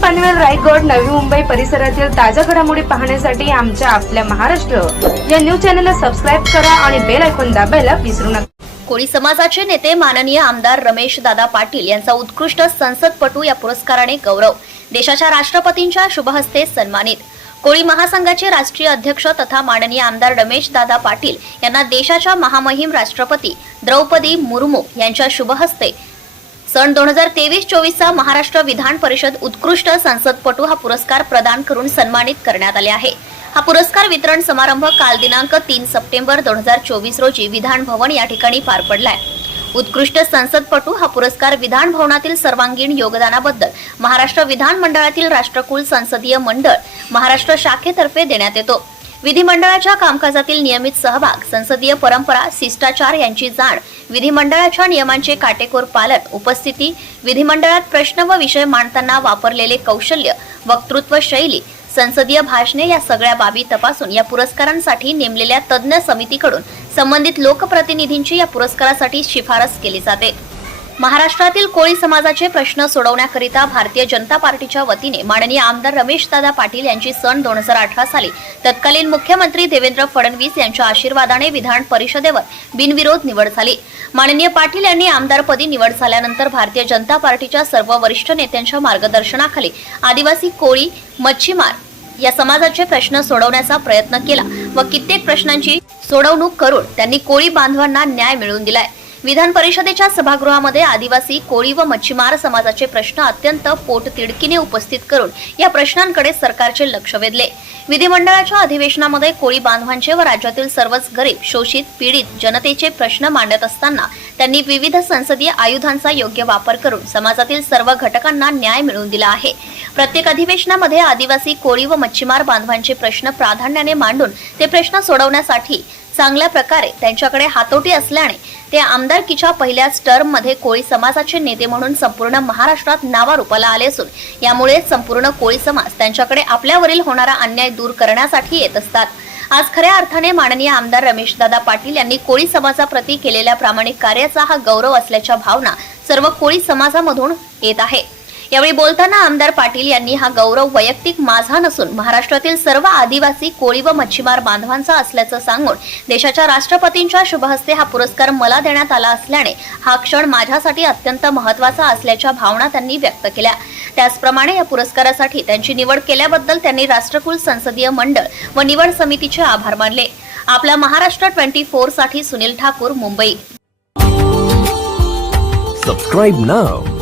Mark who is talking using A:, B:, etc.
A: रायगड नवी मुंबई परिसरातील ताज्या घडामोडी पाहण्यासाठी आमच्या आपल्या महाराष्ट्र. या न्यूज चॅनलला सबस्क्राईब करा आणि बेल ऐकून दाबायला विसरू नका.
B: कोळी समाजाचे नेते माननीय आमदार रमेश दादा पाटील यांचा उत्कृष्ट संसदपटू या पुरस्काराने गौरव. देशाच्या राष्ट्रपतींच्या शुभहस्ते सन्मानित. कोळी महासंघाचे राष्ट्रीय अध्यक्ष तथा माननीय आमदार रमेश दादा पाटील यांना देशाच्या महामहिम राष्ट्रपती द्रौपदी मुर्मू यांच्या शुभहस्ते सन दोन हजार तेवीस चोवीसचा महाराष्ट्र विधान परिषद उत्कृष्ट संसदपटू हा पुरस्कार प्रदान करून सन्मानित करण्यात आले आहे. हा पुरस्कार वितरण समारंभ काल दिनांक तीन सप्टेंबर दोन हजार चोवीस रोजी विधान भवन या ठिकाणी पार पडलाय. उत्कृष्ट संसदपटू हा पुरस्कार विधान भवनातील सर्वांगीण योगदानाबद्दल महाराष्ट्र विधान मंडळातील राष्ट्रकुल संसदीय मंडळ महाराष्ट्र शाखेतर्फे देण्यात येतो. विधिमंडळाच्या कामकाजातील नियमित सहभाग संसदीय परंपरा शिष्टाचार यांची जाण विधिमंडळाच्या नियमांचे काटेकोर पालन उपस्थिती विधिमंडळात प्रश्न व विषय मांडताना वापरलेले कौशल्य वक्तृत्व शैली संसदीय भाषणे या सगळ्या बाबी तपासून या पुरस्कारांसाठी नेमलेल्या तज्ज्ञ समितीकडून संबंधित लोकप्रतिनिधींची या पुरस्कारासाठी शिफारस केली जाते. महाराष्ट्रातील कोळी समाजाचे प्रश्न सोडवण्याकरिता भारतीय जनता पार्टीच्या वतीने माननीय आमदार रमेशदादा पाटील यांची सन दोन हजार अठरा साली तत्कालीन मुख्यमंत्री देवेंद्र फडणवीस यांच्या आशीर्वादाने विधान परिषदेवर बिनविरोध निवड झाली. माननीय पाटील यांनी आमदारपदी निवड झाल्यानंतर भारतीय जनता पार्टीच्या सर्व वरिष्ठ नेत्यांच्या मार्गदर्शनाखाली आदिवासी कोळी मच्छीमार या समाजाचे प्रश्न सोडवण्याचा प्रयत्न केला व कित्येक प्रश्नांची सोडवणूक करून त्यांनी कोळी बांधवांना न्याय मिळवून दिलाय. विधान परिषदेच्या सभागृहामध्ये आदिवासी कोळी व मच्छीमार समाजाचे प्रश्न अत्यंत पोटतिडकीने उपस्थित करून या प्रश्नांकडे सरकारचे लक्ष वेधले. विधिमंडळाच्या अधिवेशनामध्ये कोळी बांधवांचे व राज्यातील सर्वच गरीब शोषित पीडित जनतेचे प्रश्न मांडत असताना त्यांनी विविध संसदीय आयुधांचा योग्य वापर करून समाजातील सर्व घटकांना न्याय मिळवून दिला आहे. प्रत्येक अधिवेशनामध्ये आदिवासी कोळी व मच्छीमार बांधवांचे प्रश्न प्राधान्याने मांडून ते प्रश्न सोडवण्यासाठी चांगल्या प्रकारे त्यांच्याकडे हातोटी असल्याने ते आमदारकीच्या पहिल्याच टर्ममध्ये कोळी समाजाचे नेते म्हणून संपूर्ण महाराष्ट्रात नावारूपाला आले असून यामुळे संपूर्ण कोळी समाज त्यांच्याकडे आपल्यावरील होणारा अन्याय दूर करण्यासाठी येत असतात. आज खऱ्या अर्थाने माननीय आमदार रमेशदादा पाटील यांनी कोळी समाजाप्रती केलेल्या प्रामाणिक कार्याचा हा गौरव असल्याच्या भावना सर्व कोळी समाजामधून येत आहे. यावेळी बोलताना आमदार पाटील यांनी हा गौरव वैयक्तिक माझा नसून महाराष्ट्रातील सर्व आदिवासी कोळी व मच्छीमार बांधवांचा असल्याचं सांगून देशाच्या राष्ट्रपतींच्या शुभहस्ते हा पुरस्कार मला देण्यात आला असल्याने हा क्षण माझ्यासाठी अत्यंत महत्त्वाचा असल्याच्या भावना त्यांनी व्यक्त केल्या. त्याचप्रमाणे या पुरस्कारासाठी त्यांची निवड केल्याबद्दल त्यांनी राष्ट्रकुल संसदीय मंडळ व निवड समितीचे आभार मानले. आपला Maharashtra twenty फोरसाठी Sunil Thakur Mumbai.
C: Subscribe now